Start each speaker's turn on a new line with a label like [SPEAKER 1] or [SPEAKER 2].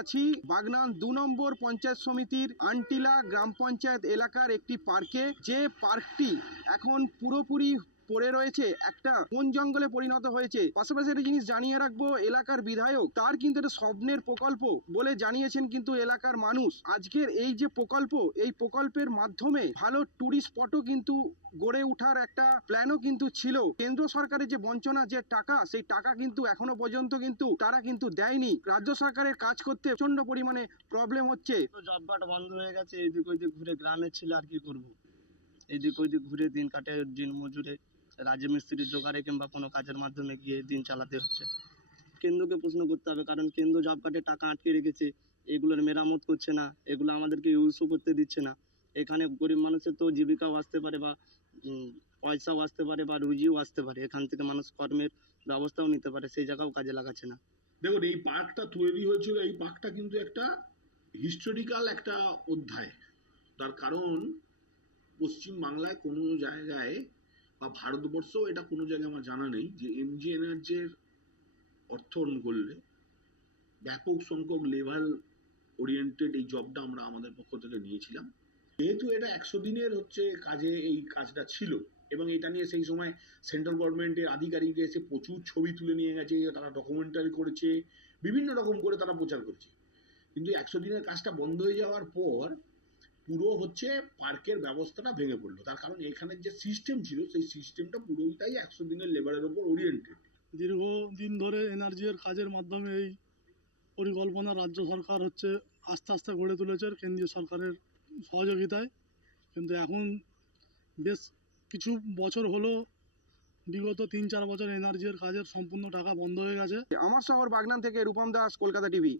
[SPEAKER 1] আছি। বাগনান দু নম্বর পঞ্চায়েত সমিতির আনটিলা গ্রাম পঞ্চায়েত এলাকার একটি পার্কে। যে পার্কটি এখন পুরোপুরি পড়ে রয়েছে, একটা বন জঙ্গলে পরিণত হয়েছে। পাশাপাশি একটা জিনিস জানিয়ে রাখব, এলাকার বিধায়ক, তার কিন্তু এটা স্বপ্নের প্রকল্প বলে জানিয়েছেন কিন্তু এলাকার মানুষ। আজকের এই যে প্রকল্প, এই প্রকল্পের মাধ্যমে ভালো ট্যুরিস্ট স্পটও কিন্তু গড়ে ওঠার একটা প্ল্যানও কিন্তু ছিল। কেন্দ্র সরকারের যে বঞ্চনা, যে টাকা, সেই টাকা কিন্তু এখনও পর্যন্ত কিন্তু তারা কিন্তু দেয়নি। রাজ্য সরকারের কাজ করতে প্রচণ্ড পরিমাণে প্রবলেম হচ্ছে।
[SPEAKER 2] জব বন্ধ হয়ে গেছে, এদিক ওইদিক ঘুরে গ্রামের ছেলে আর কি করব? এদিক ওইদিক ঘুরে দিন কাটে দিন মজুরে। রাজমিস্ত্রির জোগাড়ে কিংবা কোনো কাজের মাধ্যমে গিয়ে দিন চালাতে হচ্ছে। কেন্দ্রকে প্রশ্ন করতে হবে, কারণ কেন্দ্র জব কার্ডে টাকা আটকে রেখেছে, এগুলোর মেরামত করছে না, এগুলো আমাদেরকে ইউজও করতে দিচ্ছে না। এখানে গরিব মানুষের তো জীবিকাও আসতে পারে বা পয়সাও আসতে পারে বা রুজিও আসতে পারে, এখান থেকে মানুষ কর্মের ব্যবস্থাও নিতে পারে, সেই জায়গাও কাজে লাগাচ্ছে না।
[SPEAKER 3] দেখুন, এই পার্কটা তৈরি হয়েছিল, এই পার্কটা কিন্তু একটা হিস্টোরিক্যাল একটা অধ্যায়। তার কারণ পশ্চিম বাংলায় কোনো জায়গায় বা ভারতবর্ষ এটা কোনো জায়গায় আমার জানা নেই যে এমজি এনার্জির অর্থন করলে ব্যাপক সংখ্যক লেভেল ওরিয়েন্টেড এই জবটা আমরা আমাদের পক্ষ থেকে নিয়েছিলাম। যেহেতু এটা একশো দিনের হচ্ছে কাজে এই কাজটা ছিল এবং এটা নিয়ে সেই সময় সেন্ট্রাল গভর্নমেন্টের আধিকারিক এসে প্রচুর ছবি তুলে নিয়ে গেছে, তারা ডকুমেন্টারি করেছে, বিভিন্ন রকম করে তারা প্রচার করছে। কিন্তু একশো দিনের কাজটা বন্ধ হয়ে যাওয়ার পর পুরো হচ্ছে পার্কের ব্যবস্থাটা ভেঙে পড়ল। তার কারণ এখানের যে সিস্টেম ছিল সেই সিস্টেমটা পুরোটাই একশো দিনের লেবারের ওপর ওরিয়েন্টেড
[SPEAKER 4] দীর্ঘদিন ধরে এনার্জির কাজের মাধ্যমে এই পরিকল্পনা রাজ্য সরকার হচ্ছে আস্তে আস্তে গড়ে তুলেছে কেন্দ্রীয় সরকারের সহযোগিতায়। কিন্তু এখন বেশ কিছু বছর হলো বিগত তিন চার বছর এনার্জির কাজের সম্পূর্ণ টাকা বন্ধ হয়ে গেছে।
[SPEAKER 1] আমার শহর বাগনান থেকে রূপম দাস কলকাতা টিভি।